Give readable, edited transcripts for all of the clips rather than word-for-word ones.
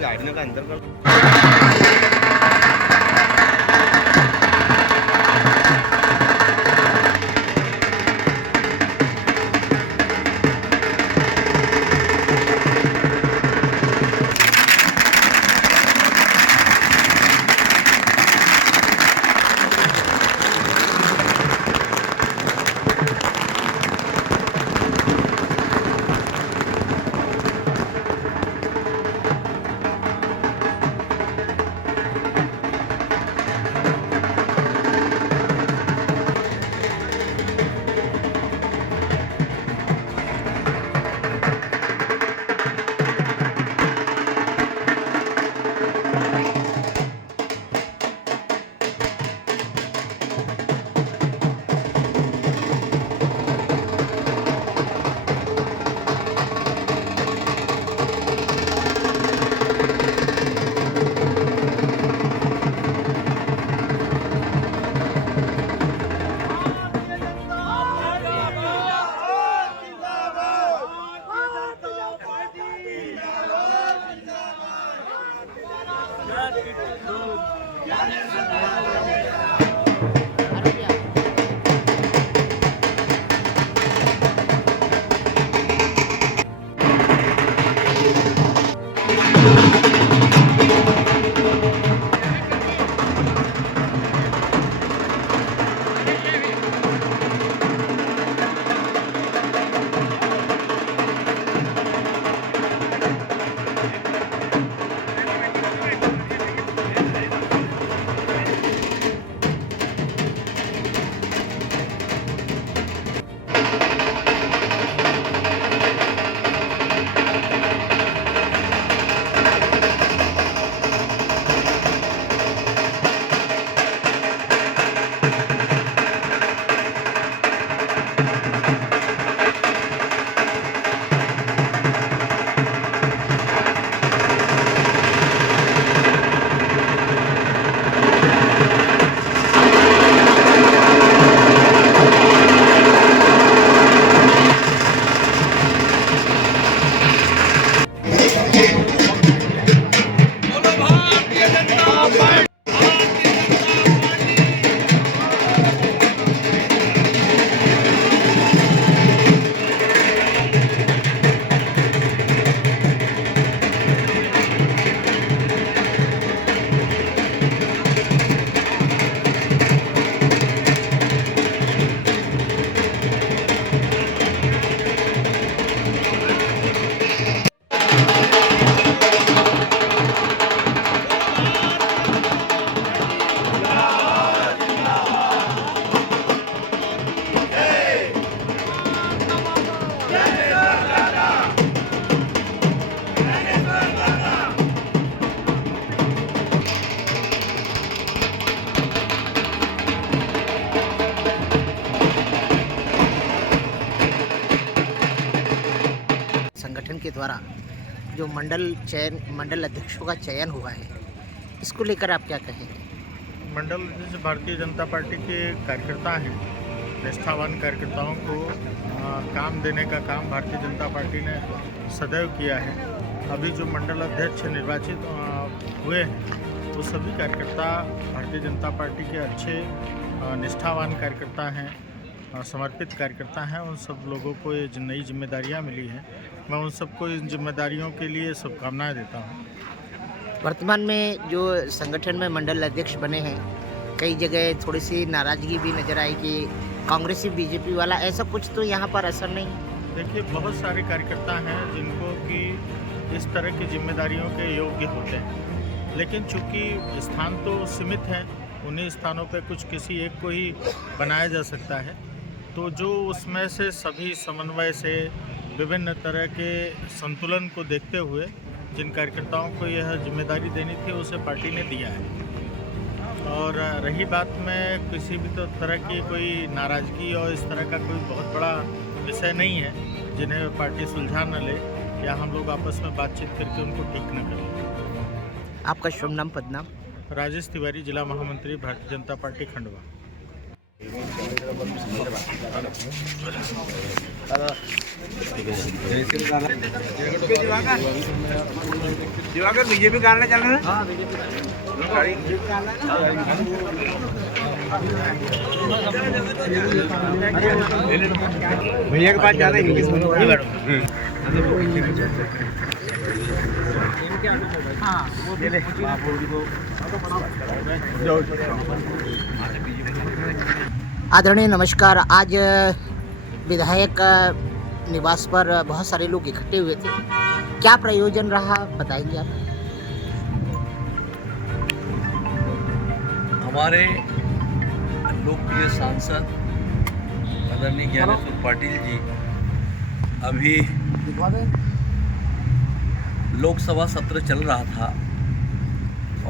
गाड़ी का अंदर कर। संगठन के द्वारा जो मंडल अध्यक्षों का चयन हुआ है, इसको लेकर आप क्या कहेंगे? मंडल जैसे भारतीय जनता पार्टी के कार्यकर्ता हैं, निष्ठावान कार्यकर्ताओं को काम देने का काम भारतीय जनता पार्टी ने सदैव किया है। अभी जो मंडल अध्यक्ष निर्वाचित हुए हैं वो सभी कार्यकर्ता भारतीय जनता पार्टी के अच्छे निष्ठावान कार्यकर्ता हैं, समर्पित कार्यकर्ता हैं। उन सब लोगों को ये नई जिम्मेदारियां मिली हैं, मैं उन सबको इन जिम्मेदारियों के लिए शुभकामनाएं देता हूं। वर्तमान में जो संगठन में मंडल अध्यक्ष बने हैं, कई जगह थोड़ी सी नाराजगी भी नजर आई कि कांग्रेसी बीजेपी वाला, ऐसा कुछ तो यहाँ पर असर नहीं? देखिए, बहुत सारे कार्यकर्ता हैं जिनको कि इस तरह की जिम्मेदारियों के योग्य होते हैं, लेकिन चूंकि स्थान तो सीमित हैं, उन्हीं स्थानों पर कुछ किसी एक को ही बनाया जा सकता है। तो जो उसमें से सभी समन्वय से विभिन्न तरह के संतुलन को देखते हुए जिन कार्यकर्ताओं को यह जिम्मेदारी देनी थी उसे पार्टी ने दिया है। और रही बात में किसी भी तो तरह की कोई नाराज़गी और इस तरह का कोई बहुत बड़ा विषय नहीं है जिन्हें पार्टी सुलझा न ले या हम लोग आपस में बातचीत करके उनको ठीक न करें। आपका शुभ नाम पद नाम? राजेश तिवारी, जिला महामंत्री, भारतीय जनता पार्टी, खंडवा। दिवाकर बीजेपी गाने चल रहे हैं। हाँ भैया के पास जाना है इंग्लिश में। आदरणीय नमस्कार। आज विधायक निवास पर बहुत सारे लोग इकट्ठे हुए थे, क्या प्रयोजन रहा बताएंगे आप? हमारे लोकप्रिय सांसद आदरणीय ज्ञानेश्वर पाटिल जी अभी लोकसभा सत्र चल रहा था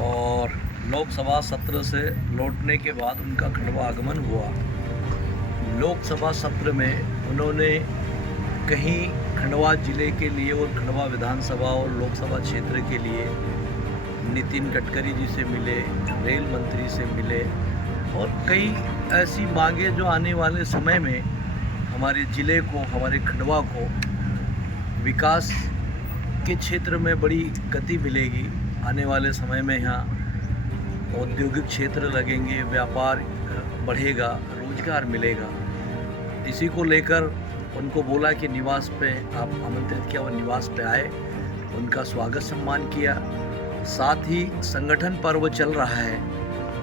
और लोकसभा सत्र से लौटने के बाद उनका खंडवा आगमन हुआ। लोकसभा सत्र में उन्होंने कहीं खंडवा जिले के लिए और खंडवा विधानसभा और लोकसभा क्षेत्र के लिए नितिन गडकरी जी से मिले, रेल मंत्री से मिले और कई ऐसी मांगे जो आने वाले समय में हमारे ज़िले को, हमारे खंडवा को विकास के क्षेत्र में बड़ी गति मिलेगी। आने वाले समय में यहाँ औद्योगिक क्षेत्र लगेंगे, व्यापार बढ़ेगा, रोजगार मिलेगा। इसी को लेकर उनको बोला कि निवास पे आप आमंत्रित किया और निवास पे आए, उनका स्वागत सम्मान किया। साथ ही संगठन पर्व चल रहा है,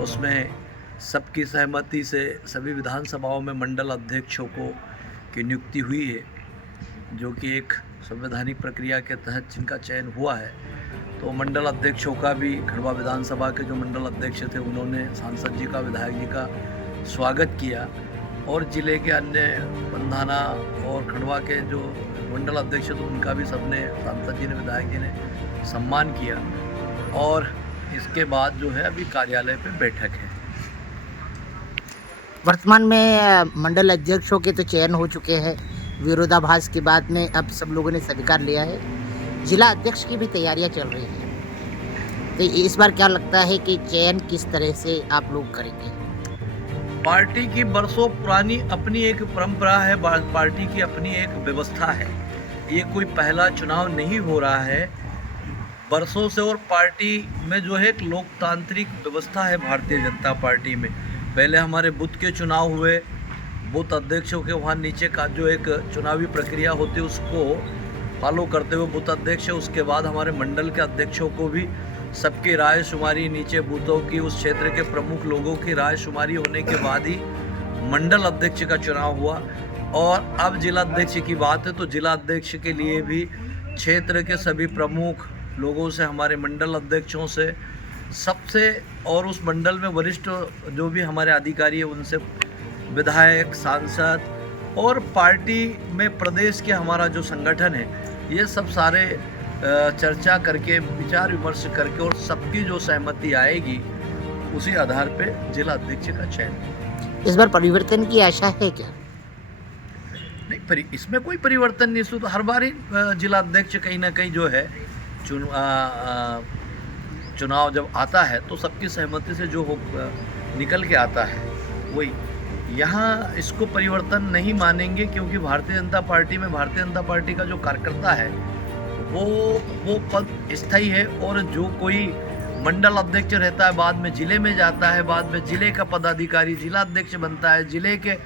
उसमें सबकी सहमति से सभी विधानसभाओं में मंडल अध्यक्षों की नियुक्ति हुई है, जो कि एक संवैधानिक प्रक्रिया के तहत जिनका चयन हुआ है। तो मंडल अध्यक्षों का भी खंडवा विधानसभा के जो मंडल अध्यक्ष थे उन्होंने सांसद जी का, विधायक जी का स्वागत किया और ज़िले के अन्य बंधाना और खंडवा के जो मंडल अध्यक्ष थे उनका भी सबने, सांसद जी ने, विधायक जी ने सम्मान किया। और इसके बाद जो है अभी कार्यालय पे बैठक है। वर्तमान में मंडल अध्यक्षों के तो चयन हो चुके हैं, विरोधाभास के बाद में अब सब लोगों ने स्वीकार लिया है, जिला अध्यक्ष की भी तैयारियां चल रही हैं। तो इस बार क्या लगता है कि चयन किस तरह से आप लोग करेंगे? पार्टी की बरसों पुरानी अपनी एक परंपरा है, पार्टी की अपनी एक व्यवस्था है। ये कोई पहला चुनाव नहीं हो रहा है बरसों से, और पार्टी में जो है एक लोकतांत्रिक व्यवस्था है भारतीय जनता पार्टी में। पहले हमारे बूथ के चुनाव हुए, बूथ अध्यक्षों के वहाँ नीचे का जो एक चुनावी प्रक्रिया होती है उसको फॉलो करते हुए बूथ अध्यक्ष, उसके बाद हमारे मंडल के अध्यक्षों को भी सबकी राय शुमारी, नीचे बूथों की, उस क्षेत्र के प्रमुख लोगों की राय शुमारी होने के बाद ही मंडल अध्यक्ष का चुनाव हुआ। और अब जिला अध्यक्ष की बात है तो जिला अध्यक्ष के लिए भी क्षेत्र के सभी प्रमुख लोगों से, हमारे मंडल अध्यक्षों से, सबसे, और उस मंडल में वरिष्ठ जो भी हमारे अधिकारी हैं उनसे, विधायक, सांसद और पार्टी में प्रदेश के हमारा जो संगठन है, ये सब सारे चर्चा करके, विचार विमर्श करके और सबकी जो सहमति आएगी उसी आधार पे जिला अध्यक्ष का चयन। इस बार परिवर्तन की आशा है क्या? नहीं, इसमें कोई परिवर्तन नहीं। तो हर बार ही जिला अध्यक्ष कहीं ना कहीं जो है चुनाव जब आता है तो सबकी सहमति से जो निकल के आता है वही। यहाँ इसको परिवर्तन नहीं मानेंगे, क्योंकि भारतीय जनता पार्टी में भारतीय जनता पार्टी का जो कार्यकर्ता है वो पद स्थायी है, और जो कोई मंडल अध्यक्ष रहता है बाद में जिले में जाता है, बाद में जिले का पदाधिकारी जिला अध्यक्ष बनता है, जिले के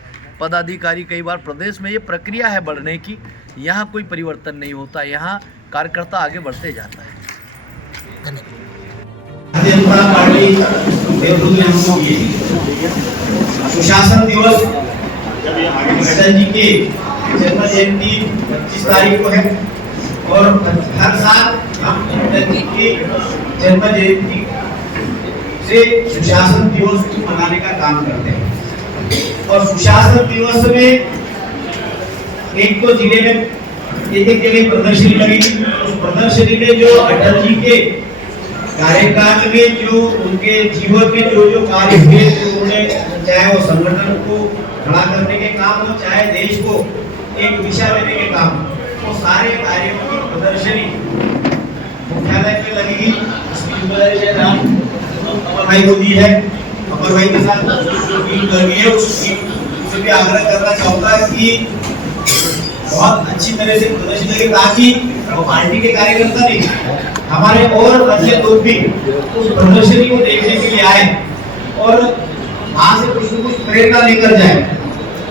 पदाधिकारी कई बार प्रदेश में। ये प्रक्रिया है बढ़ने की, यहाँ कोई परिवर्तन नहीं होता, यहाँ कार्यकर्ता आगे बढ़ते जाता है। सुशासन दिवस अटल जी के जन्म जयंती 25 तारीख को है और हर साल हम अटल जी के जन्म जयंती से सुशासन दिवस मनाने का काम करते हैं। और सुशासन दिवस में एक तो जिले में एक जगह प्रदर्शनी लगी, उस प्रदर्शनी में जो अटल जी के कार्यकाल में जो उनके जीवन में जो जो कार्य हुए, उन्होंने चाहे वो संगठन को खड़ा करने के काम हो, चाहे देश को एक दिशा देने के काम, वो सारे कार्यों की प्रदर्शनी मुख्यालय में लगेगी। इसकी जिम्मेदारी है नाम अमर भाई को दी है। अमर भाई के साथ जो टीम लगी है उससे भी आग्रह करना चाहूँगा कि बहुत अच्छी तरह से प्रदर्शन करेंगे, ताकि वो पार्टी के कार्यकर्ता नहीं, हमारे और अन्य लोग भी उस प्रदर्शनी को देखने के लिए आए और वहां से कुछ न कुछ प्रेरणा लेकर जाए।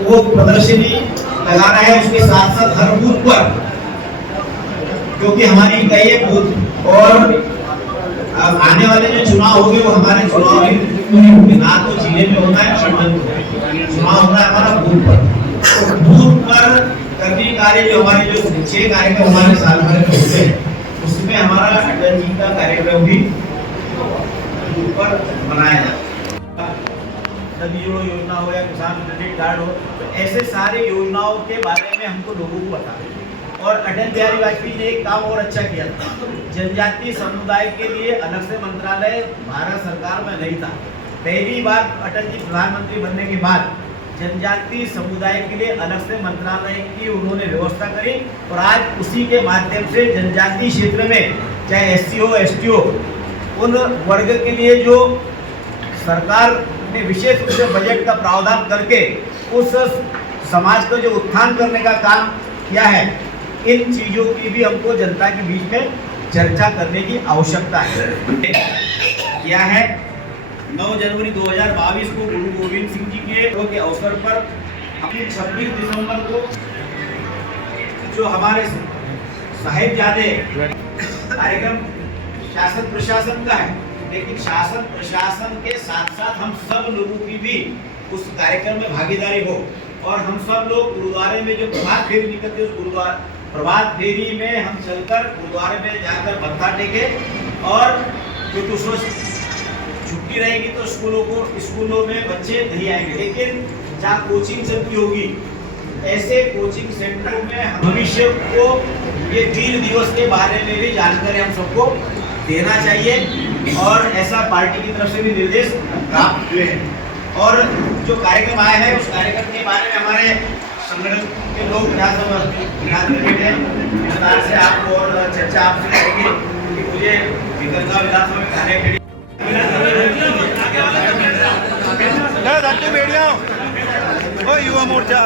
वो प्रदर्शनी लगाना है, उसके साथ साथ हर बूथ पर, क्योंकि हमारी कई बूथ और आने वाले जो चुनाव होंगे वो हमारे चुनाव ना तो जिले में होता है, चुनाव होता है हमारा बूथ पर। तो बूथ पर करने कार्य जो हमारे जो 6 कार्यक्रम हमारे साल भर में होते हैं, उसमें हमारा अटल जी का कार्यक्रम भी बूथ पर बनाया जाता है। नदी जोड़ो योजना हो या किसान क्रेडिट कार्ड हो, तो ऐसे सारे योजनाओं के बारे में हमको लोगों को पता है। और अटल बिहारी वाजपेयी ने एक काम और अच्छा किया था, जनजातीय समुदाय के लिए अलग से मंत्रालय भारत सरकार में नहीं था। पहली बार अटल जी प्रधानमंत्री बनने के बाद जनजातीय समुदाय के लिए अलग से मंत्रालय की उन्होंने व्यवस्था करी और आज उसी के माध्यम से जनजातीय क्षेत्र में चाहे SC हो ST हो, उन वर्ग के लिए जो सरकार ने विशेष रूप से बजट का प्रावधान करके उस समाज को जो उत्थान करने का काम किया है, इन चीजों की भी हमको जनता के बीच में चर्चा करने की आवश्यकता है। क्या है 9 जनवरी 2022 को गुरु गोविंद सिंह जी के अवसर पर अपने 26 दिसंबर को जो हमारे साहिबजादे कार्यक्रम शासन प्रशासन का है, लेकिन शासन प्रशासन के साथ साथ हम सब लोगों की भी उस कार्यक्रम में भागीदारी हो और हम सब लोग गुरुद्वारे में जो प्रभात फेरी निकलते उस गुरुद्वारा प्रभात फेरी में हम चलकर गुरुद्वारे में जाकर मत्था टेके और क्योंकि उस रोज छुट्टी रहेगी तो स्कूलों में बच्चे नहीं आएंगे, लेकिन जहाँ कोचिंग चलती होगी ऐसे कोचिंग सेंटरों में भविष्य को ये वीर दिवस के बारे में भी जानकारी हम सबको देना चाहिए और ऐसा पार्टी की तरफ से भी निर्देश प्राप्त हुए हैं। और जो कार्यक्रम आया है उस कार्यक्रम के बारे में हमारे संगठन के लोग विधानसभा हैं, विस्तार से आपको और चर्चा आपसे करेंगे कि मुझे विधानसभा में कार्य युवा मोर्चा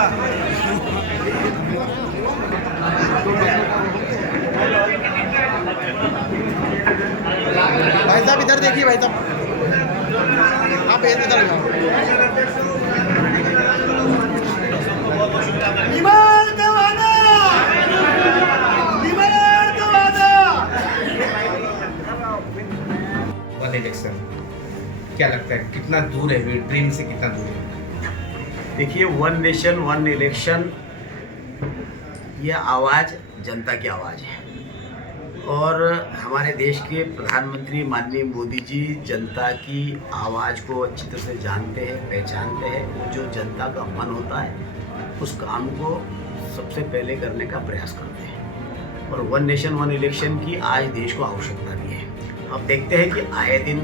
भाई साहब इधर देखिए, भाई साहब आप इधर इलेक्शन क्या लगता है कितना दूर है, ड्रीम से कितना दूर है? देखिए, 1 नेशन 1 इलेक्शन ये आवाज़ जनता की आवाज़ है और हमारे देश के प्रधानमंत्री माननीय मोदी जी जनता की आवाज़ को अच्छी तरह से जानते हैं, पहचानते हैं। जो जनता का मन होता है उस काम को सबसे पहले करने का प्रयास करते हैं और 1 नेशन 1 इलेक्शन की आज देश को आवश्यकता भी है। अब देखते हैं कि आए दिन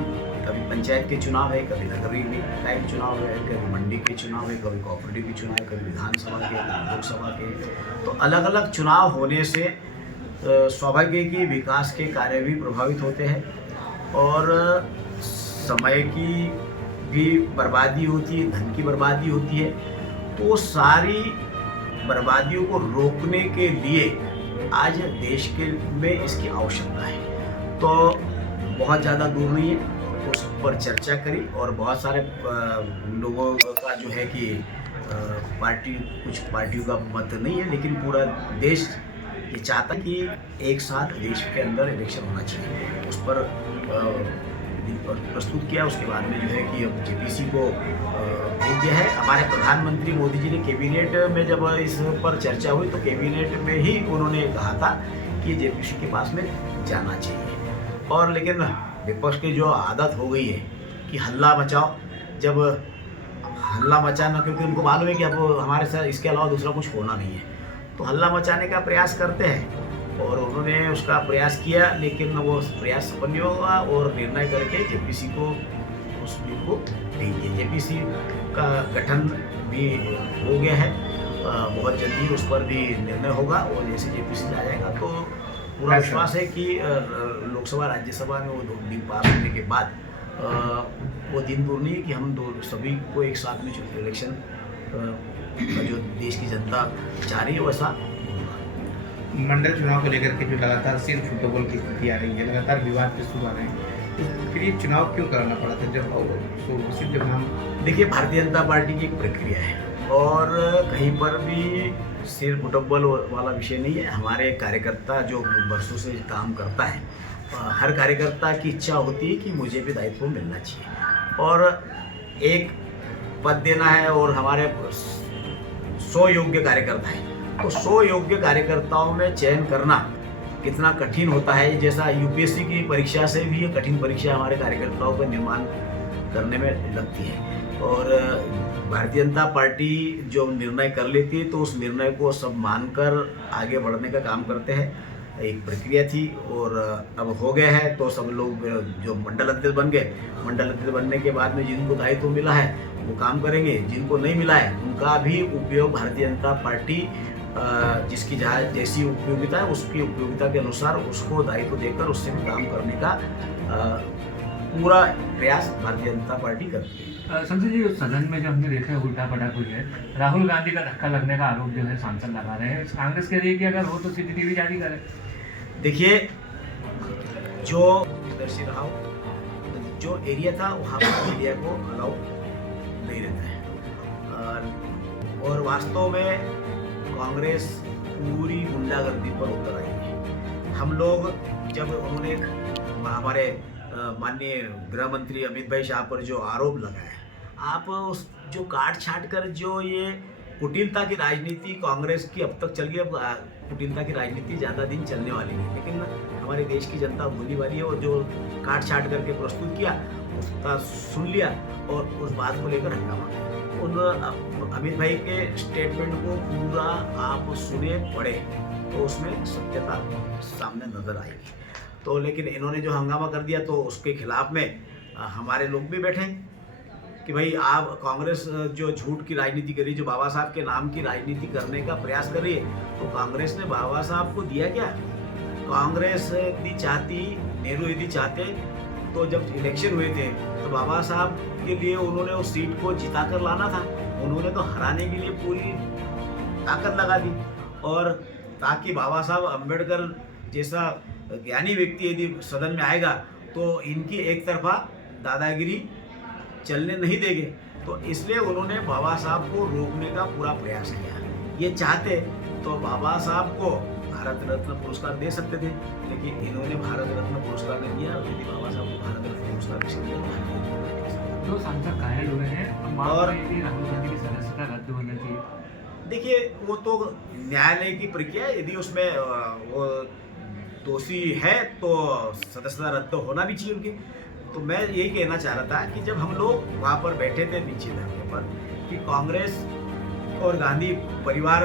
कभी पंचायत के चुनाव है, कभी नगरीय निकाय के चुनाव है, कभी मंडी के चुनाव है, कभी कोऑपरेटिव के चुनाव है, कभी विधानसभा के, कभी लोकसभा के। तो अलग अलग चुनाव होने से स्वाभाविक है कि विकास के कार्य भी प्रभावित होते हैं और समय की भी बर्बादी होती है, धन की बर्बादी होती है। तो सारी बर्बादियों को रोकने के लिए आज देश के में इसकी आवश्यकता है। तो बहुत ज़्यादा दूर नहीं है, उस पर चर्चा करी और बहुत सारे लोगों का जो है कि कुछ पार्टियों का मत नहीं है, लेकिन पूरा देश ये चाहता है कि एक साथ देश के अंदर इलेक्शन होना चाहिए। उस पर प्रस्तुत किया, उसके बाद में जो है कि अब JPC को भेज दिया है। हमारे प्रधानमंत्री मोदी जी ने कैबिनेट में जब इस पर चर्चा हुई तो कैबिनेट में ही उन्होंने कहा था कि JPC के पास में जाना चाहिए। और लेकिन विपक्ष की जो आदत हो गई है कि हल्ला मचाओ, जब हल्ला मचाना, क्योंकि उनको मालूम है कि अब हमारे साथ इसके अलावा दूसरा कुछ होना नहीं है, तो हल्ला मचाने का प्रयास करते हैं और उन्होंने उसका प्रयास किया, लेकिन वो प्रयास सफल नहीं होगा और निर्णय करके JPC को उस बिल को देंगे। JPC का गठन भी हो गया है, बहुत जल्दी उस पर भी निर्णय होगा और जैसे JPC आ जाएगा तो पूरा विश्वास है कि लोकसभा राज्यसभा में वो 2 बिल पास होने के बाद वो दिन दूर नहीं है कि हम सभी को एक साथ में इलेक्शन जो देश की जनता चाह रही है वैसा मंडल चुनाव को लेकर के जो लगातार सिर फुटबॉल की स्थिति आ रही है, लगातार विवाद पे शुरू आ रहे हैं, तो फिर ये चुनाव क्यों कराना पड़ा था जब हम देखिए, भारतीय जनता पार्टी की एक प्रक्रिया है और कहीं पर भी सिर फुटबॉल वाला विषय नहीं है। हमारे कार्यकर्ता जो वर्षों से काम करता है, हर कार्यकर्ता की इच्छा होती है कि मुझे भी दायित्व मिलना चाहिए और एक पद देना है और हमारे 100 योग्य कार्यकर्ता हैं, तो 100 योग्य कार्यकर्ताओं में चयन करना कितना कठिन होता है। जैसा यूपीएससी की परीक्षा से भी ये कठिन परीक्षा हमारे कार्यकर्ताओं का निर्माण करने में लगती है और भारतीय जनता पार्टी जो निर्णय कर लेती है तो उस निर्णय को सब मानकर आगे बढ़ने का काम करते हैं। एक प्रक्रिया थी और अब हो गया है, तो सब लोग जो मंडल अध्यक्ष बन गए, मंडल अध्यक्ष बनने के बाद में जिनको दायित्व मिला है वो काम करेंगे, जिनको नहीं मिला है उनका भी उपयोग भारतीय जनता पार्टी जिसकी जहाँ जैसी उपयोगिता है उसकी उपयोगिता के अनुसार उसको दायित्व देकर उससे भी काम करने का पूरा प्रयास भारतीय जनता पार्टी करती है। संजय जी, सदन में जो हमने देखा है उल्टा पलट हुई है, राहुल गांधी का धक्का लगने का आरोप जो है सांसद लगा रहे हैं। कांग्रेस कह रही है कि अगर हो तो सीसीटीवी जारी करें। देखिए, जो दर्शी रहा जो एरिया था वहाँ पर मीडिया को अलाउ नहीं रहता है और वास्तव में कांग्रेस पूरी गुंडागर्दी पर उतर आई है। हम लोग जब उन्होंने हमारे माननीय गृह मंत्री अमित भाई शाह पर जो आरोप लगाया, आप उस जो काट छाट कर जो ये कुटिलता की राजनीति कांग्रेस की अब तक चल गई, अब कुटिलता की राजनीति ज़्यादा दिन चलने वाली नहीं, लेकिन हमारे देश की जनता भूली वाली है और जो काट छाट करके प्रस्तुत किया उसका सुन लिया और उस बात को लेकर हंगामा। उन अमित भाई के स्टेटमेंट को पूरा आप सुने पढ़े तो उसमें सत्यता सामने नजर आएगी। तो लेकिन इन्होंने जो हंगामा कर दिया तो उसके खिलाफ में हमारे लोग भी बैठे कि भाई आप कांग्रेस जो झूठ की राजनीति करी, जो बाबा साहब के नाम की राजनीति करने का प्रयास कर रही है, तो कांग्रेस ने बाबा साहब को दिया क्या? कांग्रेस यदि चाहती, नेहरू यदि चाहते तो जब इलेक्शन हुए थे तो बाबा साहब के लिए उन्होंने उस सीट को जिता कर लाना था, उन्होंने तो हराने के लिए पूरी ताकत लगा दी और ताकि बाबा साहब अम्बेडकर जैसा ज्ञानी व्यक्ति यदि सदन में आएगा तो इनकी एक तरफा दादागिरी चलने नहीं देंगे, तो इसलिए उन्होंने बाबा साहब को रोकने का पूरा प्रयास किया। ये चाहते तो बाबा साहब को भारत रत्न पुरस्कार दे सकते थे, लेकिन इन्होंने भारत रत्न पुरस्कार नहीं दिया। यदि बाबा साहब को भारत रत्न पुरस्कार किसी दिया, दो सांसद घायल हुए हैं और राहुल गांधी की सदस्यता रद्द होनी चाहिए। देखिए, वो तो न्यायालय की प्रक्रिया है, यदि उसमें वो दोषी है तो सदस्यता रद्द होना भी चाहिए उनकी। तो मैं यही कहना चाह रहा था कि जब हम लोग वहाँ पर बैठे थे नीचे धरने पर कि कांग्रेस और गांधी परिवार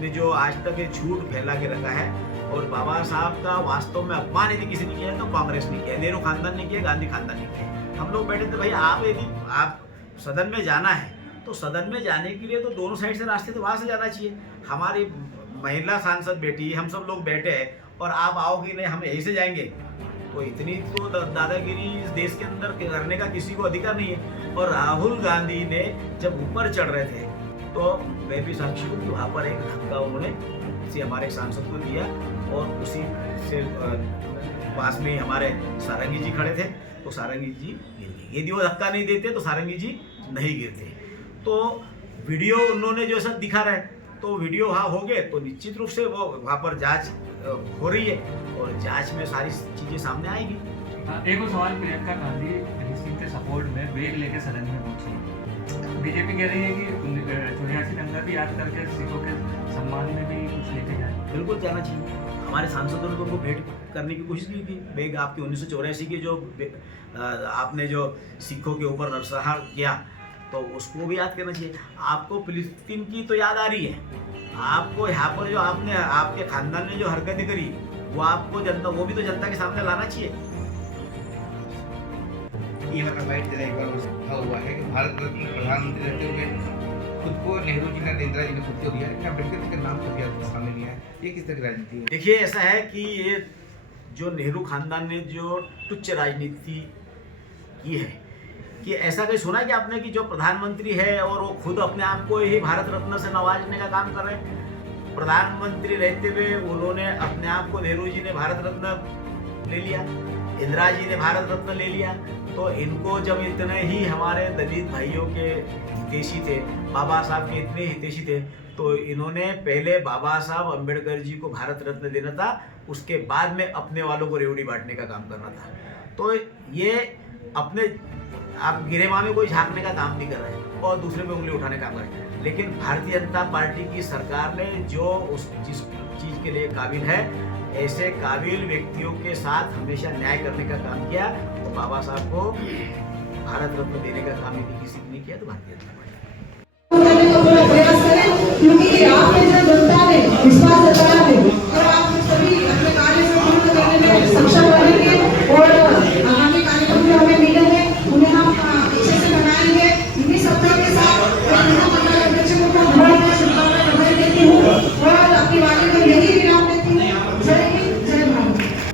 ने जो आज तक ये झूठ फैला के रखा है और बाबा साहब का वास्तव में अपमान यदि किसी ने किया है तो कांग्रेस ने किया, नेहरू खानदान ने किया, गांधी खानदान ने किया। हम लोग बैठे थे, भाई आप यदि आप सदन में जाना है तो सदन में जाने के लिए तो दोनों साइड से रास्ते थे, वहाँ से जाना चाहिए। हमारी महिला सांसद बैठी, हम सब लोग बैठे हैं और आप आओगे नहीं, हम यहीं से जाएंगे, तो इतनी तो दादागिरी इस देश के अंदर करने का किसी को अधिकार नहीं है। और राहुल गांधी ने जब ऊपर चढ़ रहे थे तो मैं भी साक्षी हूँ कि वहाँ पर एक धक्का उन्होंने किसी हमारे सांसद को दिया और उसी से पास में ही हमारे सारंगी जी खड़े थे तो सारंगी जी गिर गए। यदि वो धक्का नहीं देते तो सारंगी जी नहीं गिरते। तो वीडियो उन्होंने जो सब दिखा रहे तो वीडियो वहाँ हो गए तो निश्चित रूप से वो वहाँ पर जांच हो रही है और जांच में सारी चीज़ें सामने आएगी। एक और सवाल, प्रियंका गांधी सिंह के सपोर्ट में बैग लेके सदन में पहुंची। बीजेपी कह रही है कि 84 दंगा भी याद करके सिखों के सम्मान में भी कुछ लेके जाए। बिल्कुल जाना चाहिए। हमारे सांसदों ने तो उनको भेंट करने की कोशिश की थी। बैग आपकी 1984 की जो आपने जो सिखों के ऊपर नरसंहार किया तो उसको भी याद करना चाहिए। आपको फिलिस्तीन की तो याद आ रही है, आपको यहाँ पर जो आपने आपके खानदान ने जो हरकतें करी वो आपको जनता, वो भी तो जनता के सामने लाना चाहिए। ये मतलब भाई एक बार लिखा हुआ है कि भारत रत्न प्रधानमंत्री रहते हुए खुद को नेहरू जी ने, इंदिरा जी ने खुद को दिया, लेकिन अम्बेडकर जी के नाम को दिया सामने लिया है। ये किस तरह की राजनीति है? देखिए, ऐसा है कि ये जो नेहरू खानदान ने जो तुच्छ राजनीति की है कि ऐसा कहीं सुना है कि आपने कि जो प्रधानमंत्री है और वो खुद अपने आप को ही भारत रत्न से नवाजने का काम कर रहे हैं? प्रधानमंत्री रहते हुए उन्होंने अपने आप को, नेहरू जी ने भारत रत्न ले लिया, इंदिरा जी ने भारत रत्न ले लिया, तो इनको जब इतने ही हमारे दलित भाइयों के हितैषी थे, बाबा साहब के इतने हितैषी थे, तो इन्होंने पहले बाबा साहब अम्बेडकर जी को भारत रत्न देना था, उसके बाद में अपने वालों को रेवड़ी बांटने का काम करना था। तो ये अपने आप गिरेमा में कोई झांकने का काम नहीं कर रहे हैं और दूसरे पे उंगली उठाने का काम कर रहे हैं। लेकिन भारतीय जनता पार्टी की सरकार ने जो उस जिस चीज़ के लिए काबिल है, ऐसे काबिल व्यक्तियों के साथ हमेशा न्याय करने का काम किया। तो बाबा साहब को भारत रत्न देने का काम यदि किसी ने नहीं किया तो भारतीय जनता पार्टी